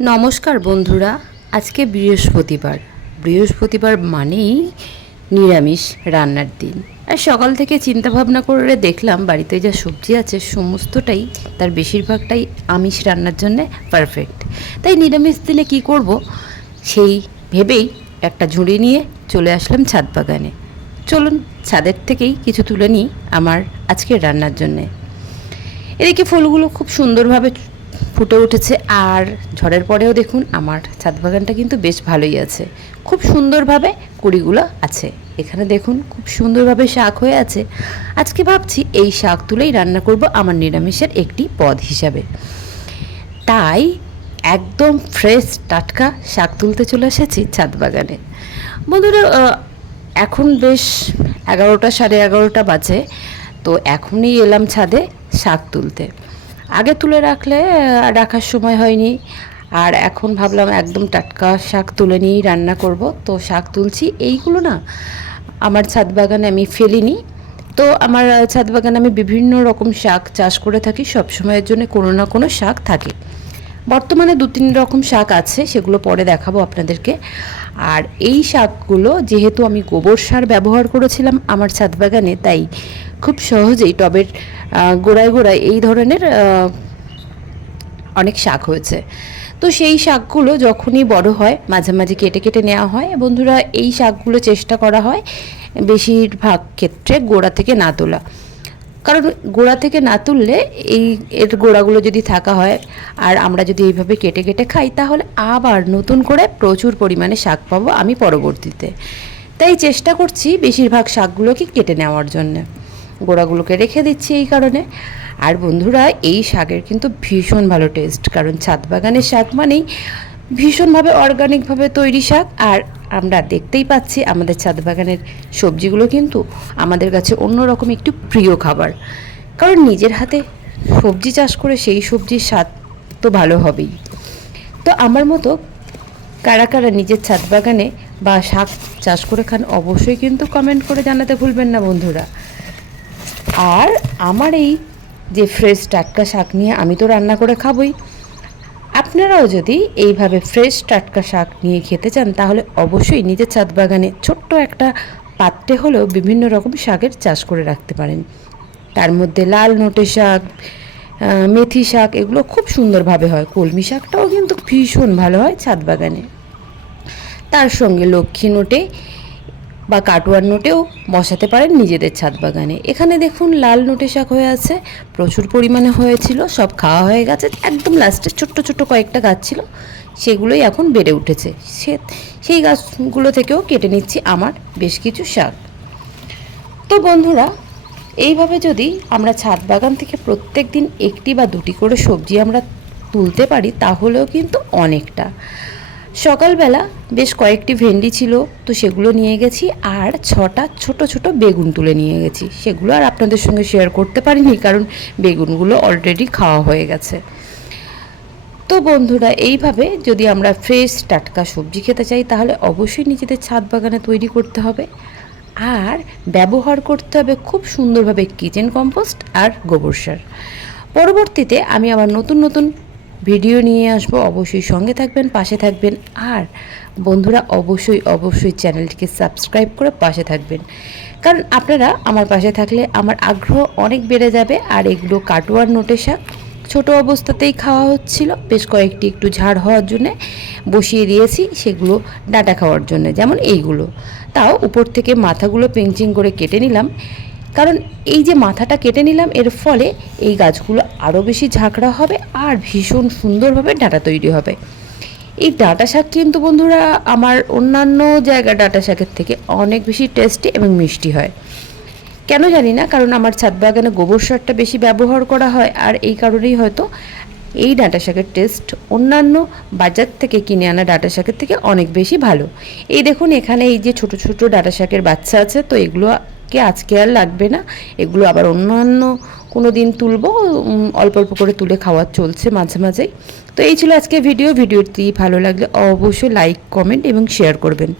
নমস্কার বন্ধুরা, আজকে বৃহস্পতিবার মানেই নিরামিষ রান্নার দিন। আর সকাল থেকে চিন্তা ভাবনা করে দেখলাম বাড়িতে যা সবজি আছে সমস্তটাই তার বেশিরভাগটাই আমিষ রান্নার জন্য পারফেক্ট। তাই নিরামিষ দিনে কি করব সেই ভেবেই একটা ঝুড়ি নিয়ে চলে আসলাম ছাদ বাগানে। চলুন ছাদের থেকেই কিছু তুলে নিই আমার আজকের রান্নার জন্যে। এদিকে ফুলগুলো খুব সুন্দরভাবে ফুটে উঠেছে, আর ঝড়ের পরেও দেখুন আমার ছাদ বাগানটা কিন্তু বেশ ভালোই আছে, খুব সুন্দরভাবে কুড়িগুলো আছে। এখানে দেখুন খুব সুন্দরভাবে শাক হয়ে আছে। আজকে ভাবছি এই শাক তুলেই রান্না করব আমার নিরামিষের একটি পদ হিসাবে। তাই একদম ফ্রেশ টাটকা শাক তুলতে চলে এসেছি ছাদ বাগানে। বন্ধুরা, এখন বেশ 11টা 11:30 বাজে, তো এখনই এলাম ছাদে শাক তুলতে। আগে তুলে রাখার সময় হয়নি, আর এখন ভাবলাম একদম টাটকা শাক তুলে নিয়েই রান্না করব। তো শাক তুলছি। এইগুলো না আমার ছাদ বাগানে আমি ফেলিনি, তো আমার ছাদ বাগানে আমি বিভিন্ন রকম শাক চাষ করে থাকি। সব সময়ের জন্য কোনো না কোনো শাক থাকে। বর্তমানে 2-3 রকম শাক আছে, সেগুলো পরে দেখাবো আপনাদেরকে। আর এই শাকগুলো যেহেতু আমি গোবর সার ব্যবহার করেছিলাম আমার ছাদ বাগানে, তাই খুব সহজেই টবের গোড়ায় গোড়ায় এই ধরনের অনেক শাক হয়েছে। তো সেই শাকগুলো যখনই বড় হয় মাঝে মাঝে কেটে কেটে নেওয়া হয়। বন্ধুরা, এই শাকগুলো চেষ্টা করা হয় বেশিরভাগ ক্ষেত্রে গোড়া থেকে না তোলা, কারণ গোড়া থেকে না তুললে এর গোড়াগুলো যদি থাকা হয় আর আমরা যদি এইভাবে কেটে কেটে খাই, তাহলে আবার নতুন করে প্রচুর পরিমাণে শাক পাবো আমি পরবর্তীতে। তাই চেষ্টা করছি বেশিরভাগ শাকগুলোকে কেটে নেওয়ার জন্য, গোড়াগুলোকে রেখে দিচ্ছি এই কারণে। আর বন্ধুরা, এই শাকের কিন্তু ভীষণ ভালো টেস্ট, কারণ ছাদ বাগানের শাক মানেই ভীষণভাবে অর্গানিকভাবে তৈরি শাক। আর আমরা দেখতেই পাচ্ছি আমাদের ছাদ বাগানের সবজিগুলো কিন্তু আমাদের কাছে অন্যরকম একটু প্রিয় খাবার, কারণ নিজের হাতে সবজি চাষ করে সেই সবজির স্বাদ তো ভালো হবেই। তো আমার মতো কারা কারা নিজের ছাদ বাগানে বা শাক চাষ করে খান অবশ্যই কিন্তু কমেন্ট করে জানাতে ভুলবেন না বন্ধুরা। আর আমার এই যে ফ্রেশ টাটকা শাক নিয়ে আমি তো রান্না করে খাবই, আপনারাও যদি এইভাবে ফ্রেশ টাটকা শাক নিয়ে খেতে চান তাহলে অবশ্যই নিজের ছাদ বাগানে ছোট্ট একটা পাত্রে হলেও বিভিন্ন রকম শাকের চাষ করে রাখতে পারেন। তার মধ্যে লাল নোটে শাক, মেথি শাক, এগুলো খুব সুন্দরভাবে হয়। কলমি শাকটাও কিন্তু ভীষণ ভালো হয় ছাদ বাগানে। তার সঙ্গে লক্ষ্মী নোটে বা কাটুয়ার নোটেও বসাতে পারেন নিজেদের ছাদ বাগানে। এখানে দেখুন লাল নোটে শাক হয়ে আছে, প্রচুর পরিমাণে হয়েছিল, সব খাওয়া হয়ে গেছে। একদম লাস্টে ছোট্ট ছোট্ট কয়েকটা গাছ ছিল, সেগুলোই এখন বেড়ে উঠেছে। সেই গাছগুলো থেকেও কেটে নিচ্ছি আমার বেশ কিছু শাক। তো বন্ধুরা, এইভাবে যদি আমরা ছাদ বাগান থেকে প্রত্যেক দিন 1টি বা 2টি করে সবজি আমরা তুলতে পারি তাহলেও কিন্তু অনেকটা। সকালবেলা বেশ কয়েকটি ভেন্ডি ছিল, তো সেগুলো নিয়ে গেছি, আর 6টা ছোট ছোট বেগুন তুলে নিয়ে গেছি। সেগুলো আর আপনাদের সঙ্গে শেয়ার করতে পারিনি, কারণ বেগুনগুলো অলরেডি খাওয়া হয়ে গেছে। তো বন্ধুরা, এইভাবে যদি আমরা ফ্রেশ টাটকা সবজি খেতে চাই তাহলে অবশ্যই নিজেদের ছাদ বাগানে তৈরি করতে হবে, আর ব্যবহার করতে হবে খুব সুন্দরভাবে কিচেন কম্পোস্ট আর গোবর সার। পরবর্তীতে আমি আবার নতুন নতুন ভিডিও নিয়ে আসবো, অবশ্যই সঙ্গে থাকবেন, পাশে থাকবেন। আর বন্ধুরা, অবশ্যই চ্যানেলটিকে সাবস্ক্রাইব করে পাশে থাকবেন, কারণ আপনারা আমার পাশে থাকলে আমার আগ্রহ অনেক বেড়ে যাবে। আর এগুলো কাটুয়ার নোটে শাক ছোটো অবস্থাতেই খাওয়া হচ্ছিল, বেশ কয়েকটি একটু ঝাড় হওয়ার জন্যে বসিয়ে দিয়েছি, সেগুলো ডাঁটা খাওয়ার জন্য, যেমন এইগুলো। তাও উপর থেকে মাথাগুলো পিঞ্চিং করে কেটে নিলাম, কারণ এই যে মাথাটা কেটে নিলাম এর ফলে এই গাছগুলো আরও বেশি ঝাঁকড়া হবে আর ভীষণ সুন্দরভাবে ডাঁটা তৈরি হবে। এই ডাঁটা শাক কিন্তু বন্ধুরা আমার অন্যান্য জায়গার ডাঁটা শাকের থেকে অনেক বেশি টেস্টি এবং মিষ্টি হয়। কেন জানি না, কারণ আমার ছাদ বাগানে গোবর সারটা বেশি ব্যবহার করা হয়, আর এই কারণেই হয়তো এই ডাঁটা শাকের টেস্ট অন্যান্য বাজার থেকে কিনে আনা ডাঁটা শাকের থেকে অনেক বেশি ভালো। এই দেখুন এখানে এই যে ছোট ছোট ডাঁটা শাকের বাচ্চা আছে, তো এগুলোকে আজকে আর লাগবে না, এগুলো আবার অন্যান্য কোনো দিন তুলবো। অল্প অল্প করে তুলে খাওয়া চলছে মাঝে মাঝেই। তো এই ছিল আজকে ভিডিওটি ভালো লাগলে অবশ্যই লাইক, কমেন্ট এবং শেয়ার করবেন।